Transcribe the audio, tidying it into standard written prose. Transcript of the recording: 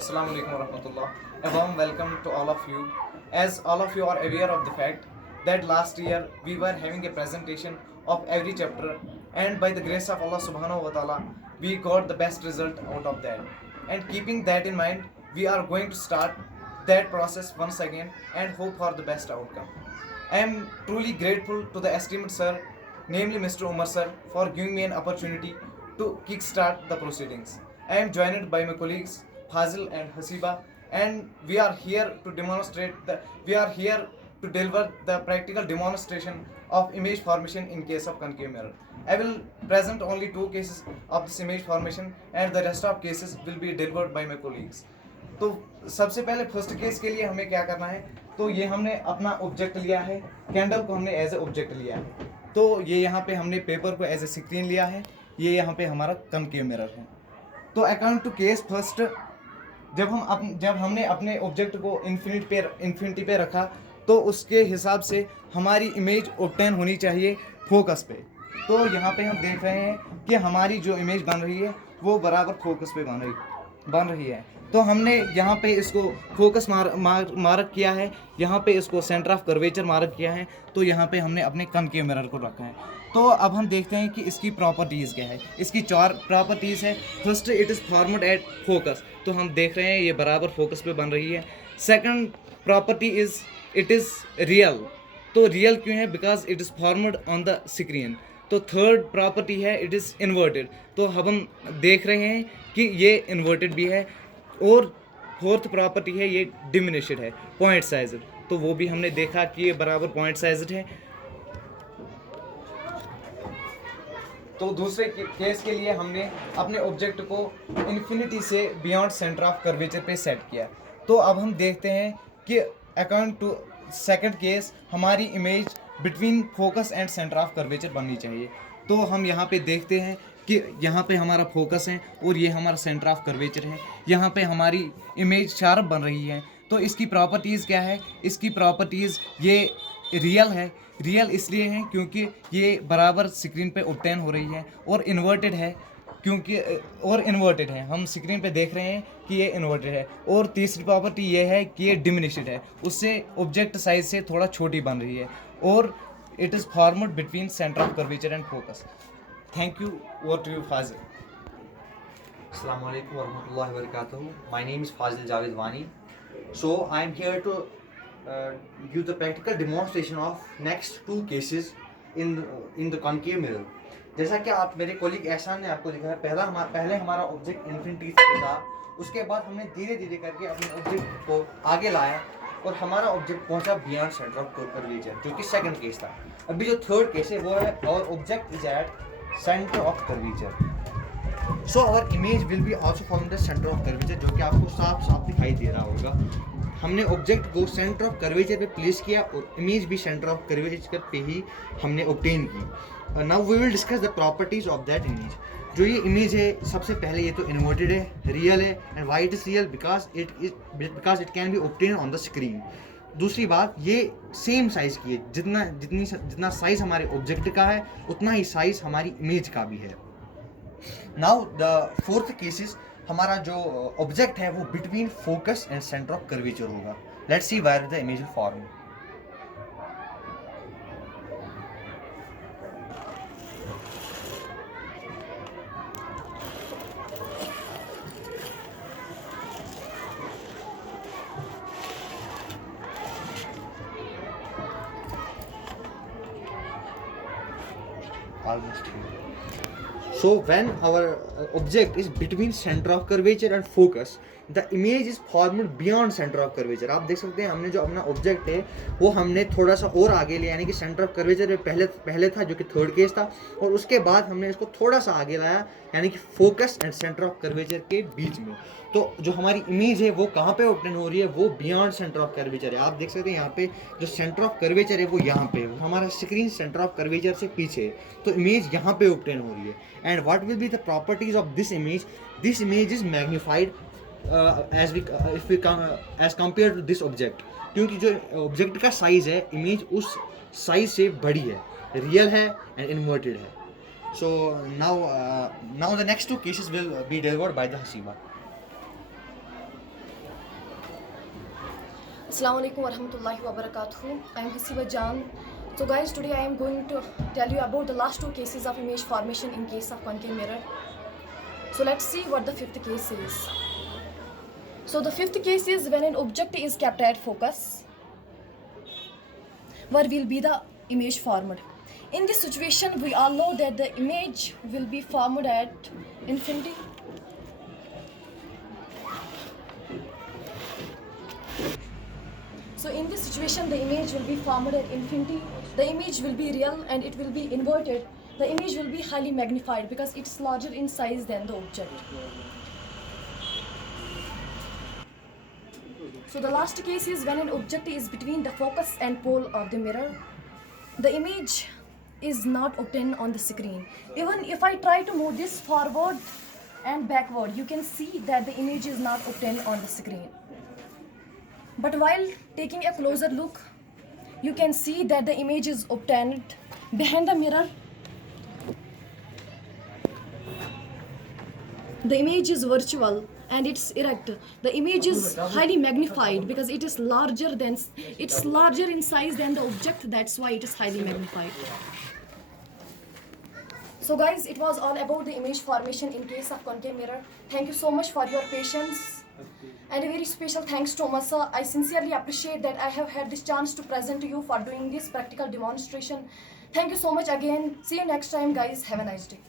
Assalamu alaikum warahmatullah. A warm welcome to all of you. As all of you are aware of the fact that last year we were having a presentation of every chapter, and by the grace of Allah subhanahu wa ta'ala we got the best result out of that. And keeping that in mind, we are going to start that process once again and hope for the best outcome. I am truly grateful to the esteemed sir, namely Mr. Umar sir, for giving me an opportunity to kickstart the proceedings. I am joined by my colleagues Fazil and Hasiba, and we are here to deliver the practical demonstration of image formation in case of concave mirror. I will present only 2 cases of this image formation, and the rest of cases will be delivered by my colleagues. तो सबसे पहले first case के लिए हमें क्या करना है, तो ये हमने अपना ऑब्जेक्ट लिया है, कैंडल को हमने एज ए ऑब्जेक्ट लिया है, तो ये यहाँ पे हमने पेपर को एज ए स्क्रीन लिया है, ये यहाँ पे हमारा कनकेव मिरर है। तो अकॉर्डिंग टू केस फर्स्ट, जब हमने अपने ऑब्जेक्ट को इन्फिनिटी पे रखा, तो उसके हिसाब से हमारी इमेज ऑब्टेन होनी चाहिए फोकस पे। तो यहाँ पे हम देख रहे हैं कि हमारी जो इमेज बन रही है वो बराबर फोकस पे बन रही है। तो हमने यहाँ पे इसको फोकस मार्क किया है, यहाँ पे इसको सेंटर ऑफ कर्वेचर मार्क किया है, तो यहाँ पे हमने अपने कनकेव मिरर को रखा है। तो अब हम देखते हैं कि इसकी प्रॉपर्टीज़ क्या है। इसकी 4 प्रॉपर्टीज़ है। First, it is formed at focus, तो हम देख रहे हैं ये बराबर फोकस पे बन रही है। Second property is it is real, तो रियल क्यों है? Because it is formed on the screen. तो थर्ड प्रॉपर्टी है इट इज़ इन्वर्टेड, तो अब हम देख रहे हैं कि ये इन्वर्टेड भी है। और फोर्थ प्रॉपर्टी है ये डिमिनिश्ड है, पॉइंट साइज, तो वो भी हमने देखा कि ये बराबर पॉइंट साइज है। तो दूसरे केस के लिए हमने अपने ऑब्जेक्ट को इन्फिनिटी से बियॉन्ड सेंटर ऑफ कर्वेचर पे सेट किया। तो अब हम देखते हैं कि अकॉर्डिंग टू सेकंड केस हमारी image between focus and centre of curvature बननी चाहिए। तो हम यहाँ पे देखते हैं कि यहाँ पे हमारा फोकस है और ये हमारा सेंटर ऑफ कर्वेचर है, यहाँ पे हमारी इमेज शार्प बन रही है। तो इसकी प्रॉपर्टीज़ क्या है? इसकी प्रॉपर्टीज़ ये रियल है। रियल इसलिए है क्योंकि ये बराबर स्क्रीन पे ऑब्टेन हो रही है, और इन्वर्टेड है हम स्क्रीन पे देख रहे हैं कि ये इन्वर्टेड है। और तीसरी प्रॉपर्टी ये है कि ये डिमिनिश्ड है, उससे ऑब्जेक्ट साइज से थोड़ा छोटी बन रही है, और it is formed between centre of curvature and focus. Thank you. Over to you, Fazil. Assalamu alaikum warahmatullahi wabarakatuh. My name is Fazil Javed Wani. So I am here to give the practical demonstration of next 2 cases in the concave mirror. जैसा कि आप मेरे colleague एहसान ने आपको दिखाया, पहले हमारा ऑब्जेक्ट इन्फिनिटी पे था, उसके बाद हमने धीरे धीरे करके अपने ऑब्जेक्ट को आगे लाया और हमारा ऑब्जेक्ट पहुंचा बियॉन्ड सेंटर ऑफ कर्वेचर, जो कि सेकंड केस था। अभी जो थर्ड केस है वो है our object is at centre of curvature. So our image will be also form the centre of curvature, जो कि आपको साफ साफ दिखाई दे रहा होगा। हमने ऑब्जेक्ट को सेंटर ऑफ कर्वेचर पे प्लेस किया और इमेज भी सेंटर ऑफ कर्वेचर पे ही हमने ऑब्टेन की। Now we will discuss the properties of that image. जो ये इमेज है, सबसे पहले ये तो इन्वर्टेड है, रियल है। And why it is real? Because it can be obtain on the screen. दूसरी बात, ये सेम साइज़ की है, जितना साइज़ हमारे ऑब्जेक्ट का है उतना ही साइज़ हमारी इमेज का भी है। नाउ द फोर्थ केसेस, हमारा जो ऑब्जेक्ट है वो between focus and centre of curvature होगा। Let's see where the image will form. Almost here. So when our object is between center of curvature and focus, the image is formed beyond center of curvature. आप देख सकते हैं हमने जो अपना object है वो हमने थोड़ा सा और आगे लिया, यानी कि सेंटर ऑफ कर्वेचर पहले था, जो कि थर्ड केस था, और उसके बाद हमने इसको थोड़ा सा आगे लाया, यानी कि focus and centre of curvature के बीच में। तो जो हमारी इमेज है वो कहाँ पे ऑब्टेन हो रही है? वो बियॉन्ड सेंटर ऑफ कर्वेचर है। आप देख सकते हैं यहाँ पे जो सेंटर ऑफ कर्वेचर है वो यहाँ पे, हमारा स्क्रीन सेंटर ऑफ कर्वेचर से पीछे है, तो इमेज यहाँ पे ऑब्टेन हो रही है। And what will be the properties of this image? This image is magnified as compare to this object, क्योंकि जो ऑब्जेक्ट का साइज है, इमेज उस साइज से बड़ी है, रियल है एंड इन्वर्टेड है। So now the next 2 cases will be delivered by the Hasiba. Assalamu alaikum warahmatullahi wabarakatuh. I am Hasiba Jan. So guys, today I am going to tell you about the last two cases of image formation in case of concave mirror. So let's see what the fifth case is. So the fifth case is when an object is kept at focus, where will be the image formed. In this situation, we all know that the image will be formed at infinity. So in this situation, the image will be formed at infinity. The image will be real and it will be inverted. The image will be highly magnified because it's larger in size than the object. So the last case is when an object is between the focus and pole of the mirror. The image is not obtained on the screen. Even if I try to move this forward and backward, you can see that the image is not obtained on the screen. But while taking a closer look, you can see that the image is obtained behind the mirror. The image is virtual and it's erect. The image is highly magnified because it's larger in size than the object. That's why it is highly magnified. So guys, it was all about the image formation in case of concave mirror. Thank you so much for your patience. And a very special thanks to Masa. I sincerely appreciate that I have had this chance to present to you for doing this practical demonstration. Thank you so much again. See you next time guys. Have a nice day.